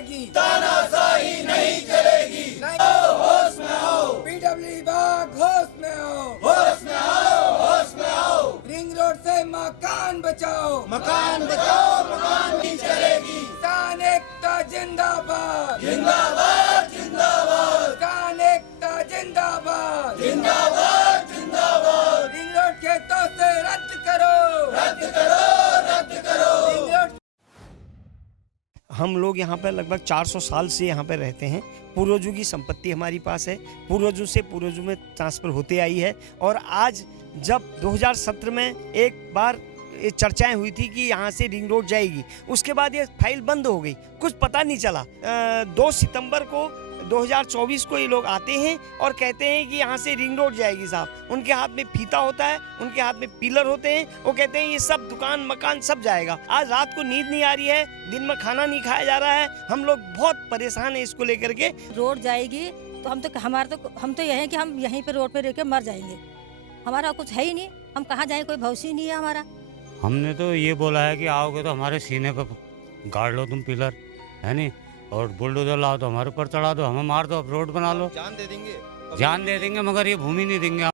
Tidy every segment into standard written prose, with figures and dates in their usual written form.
चलेगी, तानाशाही नहीं चलेगी। होश में आओ, पीडब्ल्यू विभाग होश में आओ, होश में आओ, होश में आओ। रिंग रोड से मकान बचाओ, मकान बचाओ, मकान नहीं चलेगी। किसान एकता जिंदाबाद, जिंदाबाद जिंदाबाद किसान एकता जिंदाबाद, जिंदाबाद जिंदाबाद। रिंग रोड खेतों से रद्द करो, रद्द करो, रद्द करो। Ring road. हम लोग यहाँ पर लगभग 400 साल से यहाँ पर रहते हैं। पूर्वजों की संपत्ति हमारी पास है, पूर्वजों से पूर्वजों में ट्रांसफ़र होते आई है। और आज जब 2017 में एक बार ये चर्चाएं हुई थी कि यहाँ से रिंग रोड जाएगी, उसके बाद ये फाइल बंद हो गई, कुछ पता नहीं चला। 2 सितंबर को 2024 को ये लोग आते हैं और कहते हैं कि यहाँ से रिंग रोड जाएगी साहब। उनके हाथ में फीता होता है, उनके हाथ में पिलर होते हैं, वो कहते हैं ये सब दुकान मकान सब जाएगा। आज रात को नींद नहीं आ रही है, दिन में खाना नहीं खाया जा रहा है, हम लोग बहुत परेशान हैं इसको लेकर के। रोड जाएगी तो हम तो यही कि हम यहीं पे रोड पे रह के मर जाएंगे। हमारा कुछ है ही नहीं, हम कहाँ जाएं, कोई भरोसा ही नहीं है हमारा। हमने तो ये बोला है कि आओगे तो हमारे सीने पर गाड़ लो तुम पिलर, है नहीं, और बुलडोजर लाओ तो हमारे ऊपर चढ़ा दो, हमें मार दो, अब रोड बना लो। जान दे देंगे मगर ये भूमि नहीं देंगे।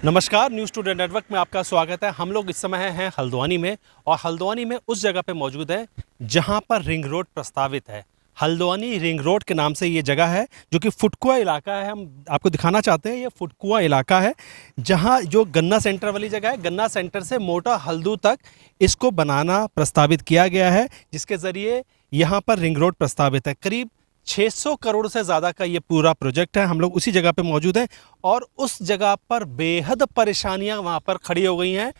नमस्कार, न्यूज़ टुडे नेटवर्क में आपका स्वागत है। हम लोग इस समय हैं हल्द्वानी में, और हल्द्वानी में उस जगह पे मौजूद है जहां पर रिंग रोड प्रस्तावित है। हल्द्वानी रिंग रोड के नाम से ये जगह है, जो कि फुटकुआ इलाका है। हम आपको दिखाना चाहते हैं, ये फुटकुआ इलाका है जहां जो गन्ना सेंटर वाली जगह है, गन्ना सेंटर से मोटा हल्दू तक इसको बनाना प्रस्तावित किया गया है, जिसके ज़रिए यहाँ पर रिंग रोड प्रस्तावित है। करीब 600 करोड़ से ज़्यादा का ये पूरा प्रोजेक्ट है। हम लोग उसी जगह पे मौजूद हैं और उस जगह पर बेहद परेशानियां वहाँ पर खड़ी हो गई हैं।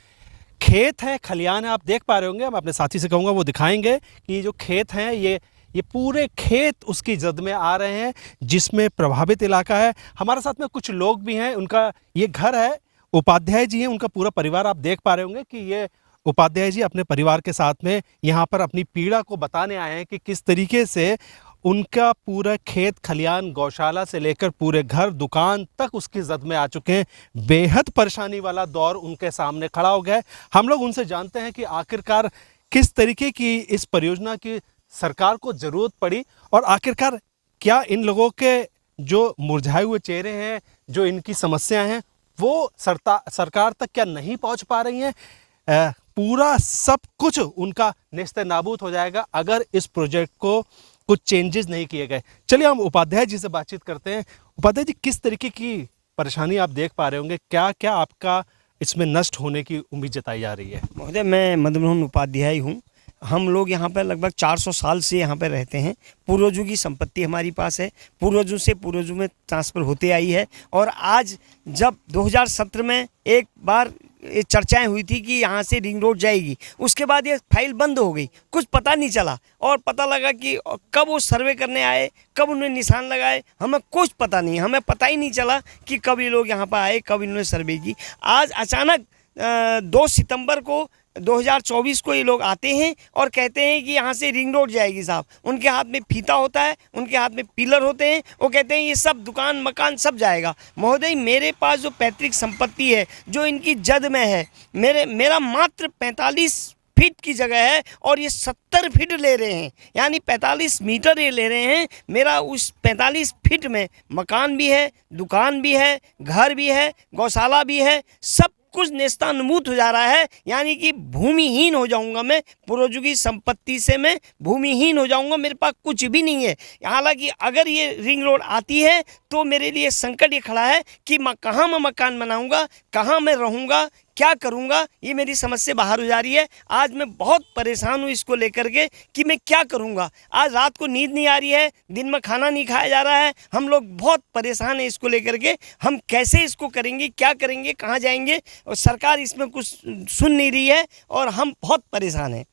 खेत हैं, खलियान है, आप देख पा रहे होंगे। मैं अपने साथी से कहूँगा वो दिखाएंगे कि ये जो खेत हैं, ये पूरे खेत उसकी जद में आ रहे हैं, जिसमें प्रभावित इलाका है। हमारे साथ में कुछ लोग भी हैं, उनका ये घर है। उपाध्याय जी हैं, उनका पूरा परिवार आप देख पा रहे होंगे कि ये उपाध्याय जी अपने परिवार के साथ में यहाँ पर अपनी पीड़ा को बताने आए हैं कि किस तरीके से उनका पूरा खेत खलियान गौशाला से लेकर पूरे घर दुकान तक उसकी जद में आ चुके हैं। बेहद परेशानी वाला दौर उनके सामने खड़ा हो गया है। हम लोग उनसे जानते हैं कि आखिरकार किस तरीके की इस परियोजना की सरकार को ज़रूरत पड़ी, और आखिरकार क्या इन लोगों के जो मुरझाए हुए चेहरे हैं, जो इनकी समस्याएं हैं, वो सरकार तक क्या नहीं पहुंच पा रही हैं। पूरा सब कुछ उनका नेस्ते नाबूद हो जाएगा अगर इस प्रोजेक्ट को कुछ चेंजेस नहीं किए गए। चलिए हम उपाध्याय जी से बातचीत करते हैं। उपाध्याय जी, किस तरीके की परेशानी आप देख पा रहे होंगे, क्या क्या आपका इसमें नष्ट होने की उम्मीद जताई जा रही है? महोदय, मैं मदन मोहन उपाध्याय हूँ। हम लोग यहाँ पर लगभग 400 साल से यहाँ पर रहते हैं। पूर्वजों की संपत्ति हमारी पास है, पूर्वजों से पूर्वजों में ट्रांसफ़र होते आई है। और आज जब 2017 में एक बार ये चर्चाएं हुई थी कि यहाँ से रिंग रोड जाएगी, उसके बाद ये फाइल बंद हो गई, कुछ पता नहीं चला। और पता लगा कि कब वो सर्वे करने आए, कब उन्होंने निशान लगाए, हमें कुछ पता नहीं, हमें पता ही नहीं चला कि कब ये लोग यहाँ पर आए, कब इन्होंने सर्वे की। आज अचानक 2 सितंबर को 2024 को ये लोग आते हैं और कहते हैं कि यहाँ से रिंग रोड जाएगी साहब। उनके हाथ में फीता होता है, उनके हाथ में पिलर होते हैं, वो कहते हैं ये सब दुकान मकान सब जाएगा। महोदय, मेरे पास जो पैतृक संपत्ति है, जो इनकी जद में है, मेरा मात्र 45 फीट की जगह है और ये 70 फीट ले रहे हैं, यानी 45 मीटर ये ले रहे हैं। मेरा उस 45 फीट में मकान भी है, दुकान भी है, घर भी है, गौशाला भी है, सब कुछ नेस्तानबूद हो जा रहा है, यानी कि भूमिहीन हो जाऊंगा मैं। पूर्वजों की संपत्ति से मैं भूमिहीन हो जाऊंगा, मेरे पास कुछ भी नहीं है। हालांकि अगर ये रिंग रोड आती है तो मेरे लिए संकट ये खड़ा है कि मैं कहाँ मैं मकान बनाऊंगा, कहाँ मैं रहूंगा, क्या करूंगा, ये मेरी समझ से बाहर हो जा रही है। आज मैं बहुत परेशान हूँ इसको लेकर के कि मैं क्या करूंगा। आज रात को नींद नहीं आ रही है, दिन में खाना नहीं खाया जा रहा है, हम लोग बहुत परेशान हैं इसको लेकर के। हम कैसे इसको करेंगे, क्या करेंगे, कहाँ जाएंगे, और सरकार इसमें कुछ सुन नहीं रही है और हम बहुत परेशान हैं।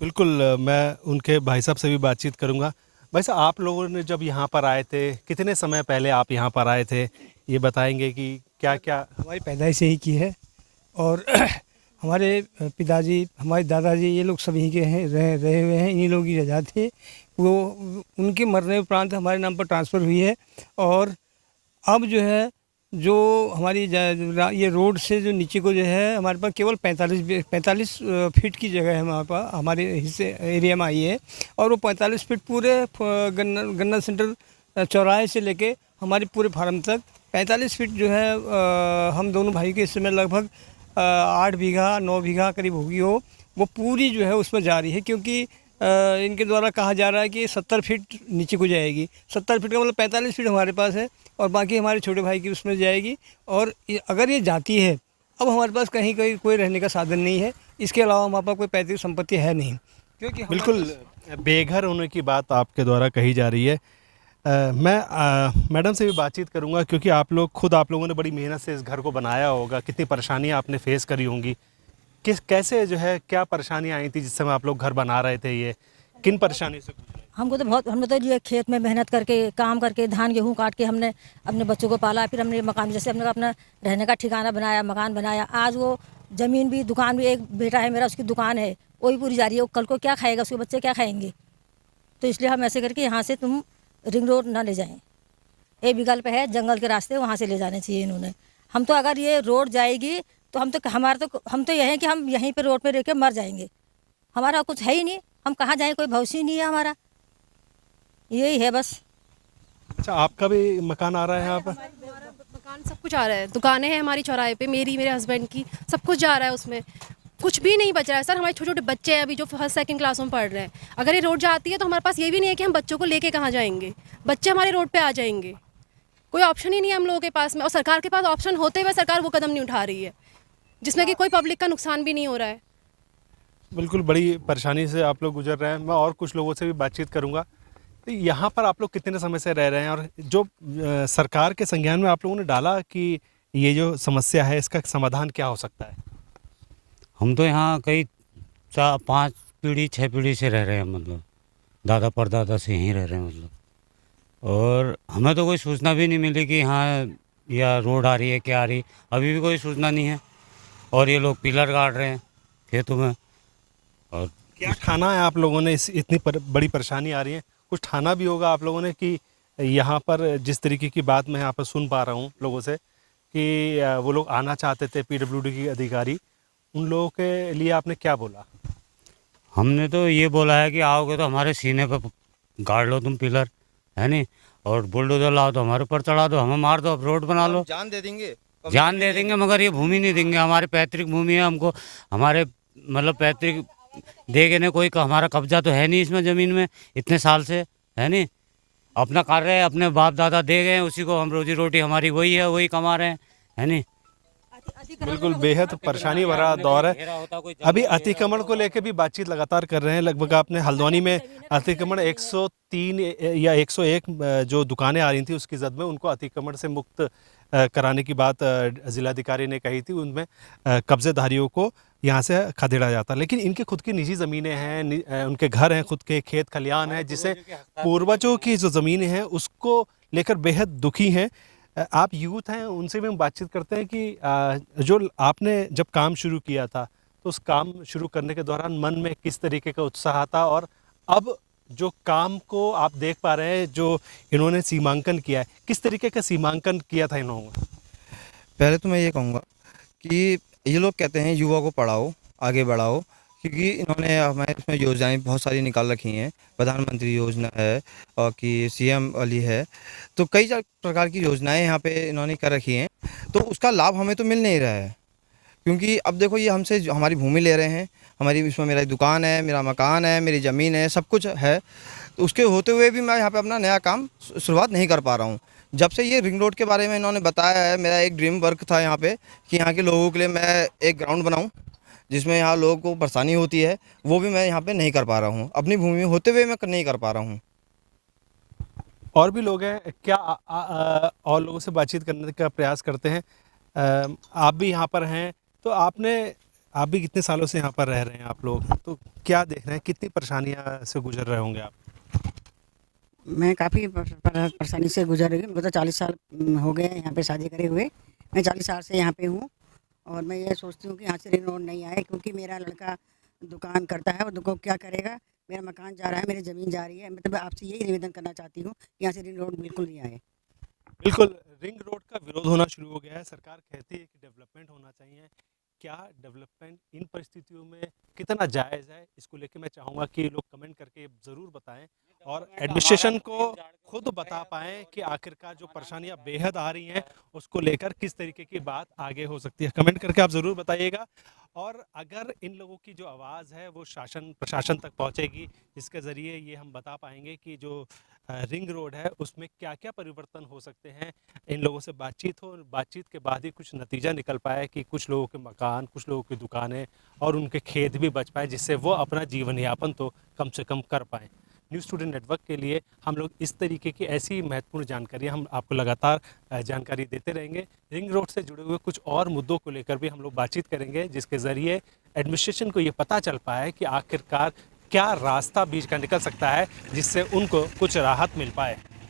बिल्कुल, मैं उनके भाई साहब से भी बातचीत करूँगा। भाई साहब, आप लोगों ने जब यहाँ पर आए थे, कितने समय पहले आप यहाँ पर आए थे, ये बताएंगे कि क्या क्या? हमारी पैदाइश यही की है और हमारे पिताजी, हमारे दादाजी, ये लोग सब यहीं के हैं, रहे हुए हैं। इन्हीं लोगों की जायदाद थी, वो उनके मरने उपरांत हमारे नाम पर ट्रांसफ़र हुई है। और अब जो है जो हमारी ये रोड से जो नीचे को जो है हमारे पास केवल 45 फीट की जगह है हमारे पास, हमारे हिस्से एरिया में आई है। और वो 45 फीट पूरे गन्ना सेंटर चौराहे से लेके हमारे पूरे फार्म तक 45 फीट जो है हम दोनों भाई के हिस्से में लगभग 8 बीघा 9 बीघा करीब होगी वो पूरी जो है उसमें जा रही है। क्योंकि इनके द्वारा कहा जा रहा है कि 70 फीट नीचे को जाएगी। 70 फीट का मतलब 45 फीट हमारे पास है और बाकी हमारे छोटे भाई की उसमें जाएगी। और अगर ये जाती है, अब हमारे पास कहीं कहीं कोई रहने का साधन नहीं है, इसके अलावा हमारे पास कोई पैतृक संपत्ति है नहीं। क्योंकि बिल्कुल बेघर होने की बात आपके द्वारा कही जा रही है। मैं मैडम से भी बातचीत करूंगा, क्योंकि आप लोगों ने बड़ी मेहनत से इस घर को बनाया होगा, कितनी परेशानियां आपने फेस करी होंगी, कैसे जो है क्या परेशानियां आई थी जिस समय आप लोग घर बना रहे थे, ये किन परेशानियों से गुजरे? हमने तो ये खेत में मेहनत करके काम करके धान गेहूँ काट के हमने अपने बच्चों को पाला। फिर हमने मकान, जैसे हमने अपना रहने का ठिकाना बनाया, मकान बनाया। आज वो ज़मीन भी, दुकान भी, एक बेटा है मेरा, उसकी दुकान है, वो भी पूरी जा रही है। वो कल को क्या खाएगा, उसके बच्चे क्या खाएंगे? तो इसलिए हम ऐसे करके यहाँ से तुम रिंग रोड ना ले जाएं। एक विकल्प है, जंगल के रास्ते वहाँ से ले जाने चाहिए इन्होंने। हम तो अगर ये रोड जाएगी तो हम तो यह है कि हम यहीं पे रोड पे रह के मर जाएंगे। हमारा कुछ है ही नहीं, हम कहाँ जाएं, कोई भविष्य नहीं है हमारा, यही है बस। अच्छा, आपका भी मकान आ रहा है यहाँ पर? मकान सब कुछ आ रहा है, दुकानें हैं हमारी चौराहे पे, मेरी, मेरे हस्बैंड की, सब कुछ जा रहा है उसमें, कुछ भी नहीं बच रहा है सर। हमारे छोटे छोटे बच्चे हैं अभी जो फर्स्ट सेकंड क्लास में पढ़ रहे हैं। अगर ये रोड जाती है तो हमारे पास ये भी नहीं है कि हम बच्चों को लेके कहाँ जाएंगे, बच्चे हमारे रोड पे आ जाएंगे। कोई ऑप्शन ही नहीं है हम लोगों के पास में, और सरकार के पास ऑप्शन होते हुए सरकार वो कदम नहीं उठा रही है जिसमें कि कोई पब्लिक का नुकसान भी नहीं हो रहा है। बिल्कुल बड़ी परेशानी से आप लोग गुजर रहे हैं। मैं और कुछ लोगों से भी बातचीत करूँगा। तो यहाँ पर आप लोग कितने समय से रह रहे हैं, और जो सरकार के संज्ञान में आप लोगों ने डाला कि ये जो समस्या है इसका समाधान क्या हो सकता है? हम तो यहाँ कई 4-5 पीढ़ी 6 पीढ़ी से रह रहे हैं, मतलब दादा परदादा से यहीं रह रहे हैं मतलब। और हमें तो कोई सूचना भी नहीं मिली कि यहाँ या रोड आ रही है, क्या आ रही, अभी भी कोई सूचना नहीं है। और ये लोग पिलर गाड़ रहे हैं खेतों में। और क्या ठाना है आप लोगों ने? इतनी बड़ी परेशानी आ रही है, कुछ ठाना भी होगा आप लोगों ने कि यहाँ पर जिस तरीके की बात मैं यहाँ पर सुन पा रहा हूँ लोगों से कि वो लोग आना चाहते थे, पीडब्ल्यूडी के अधिकारी, उन लोगों के लिए आपने क्या बोला? हमने तो ये बोला है कि आओगे तो हमारे सीने पर गाड़ लो तुम पिलर, है नहीं, और बुलडोजर लाओ तो हमारे ऊपर चढ़ा दो, हमें मार दो, अब रोड बना लो। जान दे देंगे, जान दे देंगे, मगर ये भूमि नहीं देंगे। हमारे पैतृक भूमि है, हमको हमारे मतलब पैतृक देगे ने, कोई हमारा कब्जा तो है नहीं इसमें ज़मीन में इतने साल से, है नहीं। अपना कार्य है, अपने बाप दादा दे गए, उसी को हम रोजी रोटी हमारी वही है, वही कमा रहे हैं, है नहीं। बिल्कुल बेहद परेशानी भरा दौर है। अभी अतिक्रमण को लेकर भी बातचीत लगातार कर रहे हैं। लगभग आपने हल्द्वानी में अतिक्रमण 103 या 101 जो दुकानें आ रही थी उसकी जद में, उनको अतिक्रमण से मुक्त कराने की बात जिलाधिकारी ने कही थी। उनमें कब्जेदारियों को यहाँ से खदेड़ा जाता, लेकिन इनके खुद की निजी ज़मीनें हैं, उनके घर हैं, खुद के खेत खलियान हैं, जिसे पूर्वजों की जो ज़मीनें हैं उसको लेकर बेहद दुखी हैं। आप यूथ हैं, उनसे भी हम बातचीत करते हैं कि जो आपने जब काम शुरू किया था तो उस काम शुरू करने के दौरान मन में किस तरीके का उत्साह था, और अब जो काम को आप देख पा रहे हैं, जो इन्होंने सीमांकन किया है, किस तरीके का सीमांकन किया था इन्होंने? पहले तो मैं ये कहूँगा कि ये लोग कहते हैं युवा को पढ़ाओ, आगे बढ़ाओ, क्योंकि इन्होंने हमारे इसमें योजनाएं बहुत सारी निकाल रखी हैं। प्रधानमंत्री योजना है और कि सीएम वाली है, तो कई प्रकार की योजनाएं यहाँ पे इन्होंने कर रखी हैं। तो उसका लाभ हमें तो मिल नहीं रहा है, क्योंकि अब देखो ये हमसे हमारी भूमि ले रहे हैं, हमारी इसमें मेरा दुकान है, मेरा मकान है, मेरी ज़मीन है, सब कुछ है। तो उसके होते हुए भी मैं यहाँ पे अपना नया काम शुरुआत नहीं कर पा रहा हूँ। जब से ये रिंग रोड के बारे में इन्होंने बताया है, मेरा एक ड्रीम वर्क था यहाँ पे कि यहाँ के लोगों के लिए मैं एक ग्राउंड बनाऊँ जिसमें यहाँ लोगों को परेशानी होती है, वो भी मैं यहाँ पे नहीं कर पा रहा हूँ। अपनी भूमि में होते हुए मैं नहीं कर पा रहा हूँ। और भी लोग हैं क्या? और लोगों से बातचीत करने का प्रयास करते हैं। आप भी यहाँ पर हैं, तो आप भी कितने सालों से यहाँ पर रह रहे हैं आप लोग, तो क्या देख रहे हैं, कितनी परेशानियाँ से गुजर रहे होंगे आप? मैं काफ़ी परेशानी से गुजर रही हूँ। मुझे तो 40 साल हो गए हैं यहाँ पे शादी करे हुए। मैं 40 साल से यहाँ पे हूँ, और मैं ये सोचती हूँ कि यहाँ से रिंग रोड नहीं आए, क्योंकि मेरा लड़का दुकान करता है, वो दुकान क्या करेगा, मेरा मकान जा रहा है, मेरी ज़मीन जा रही है। मतलब आपसे यही निवेदन करना चाहती हूँ कि यहाँ से रिंग रोड बिल्कुल नहीं आए। बिल्कुल, रिंग रोड का विरोध होना शुरू हो गया है। सरकार कहती है कि डेवलपमेंट होना चाहिए। क्या डेवलपमेंट इन परिस्थितियों में कितना जायज़ है, इसको लेके मैं चाहूँगा कि लोग कमेंट करके ज़रूर बताएँ और एडमिनिस्ट्रेशन को खुद बता पाएँ कि आखिरकार जो परेशानियाँ बेहद आ रही हैं, उसको लेकर किस तरीके की बात आगे हो सकती है। कमेंट करके आप ज़रूर बताइएगा और अगर इन लोगों की जो आवाज़ है वो शासन प्रशासन तक पहुँचेगी, जिसके ज़रिए ये हम बता पाएँगे कि जो रिंग रोड है उसमें क्या-क्या परिवर्तन हो सकते हैं। इन लोगों से बातचीत हो, बातचीत के बाद ही कुछ नतीजा निकल पाए कि कुछ लोगों के मकान, कुछ लोगों की दुकानें और उनके खेत भी बच पाएँ, जिससे वो अपना जीवन यापन तो कम से कम कर पाएँ। न्यूज़ टुडे नेटवर्क के लिए हम लोग इस तरीके की ऐसी महत्वपूर्ण जानकारियाँ हम आपको लगातार जानकारी देते रहेंगे। रिंग रोड से जुड़े हुए कुछ और मुद्दों को लेकर भी हम लोग बातचीत करेंगे, जिसके ज़रिए एडमिनिस्ट्रेशन को ये पता चल पाए कि आखिरकार क्या रास्ता बीच का निकल सकता है, जिससे उनको कुछ राहत मिल पाए।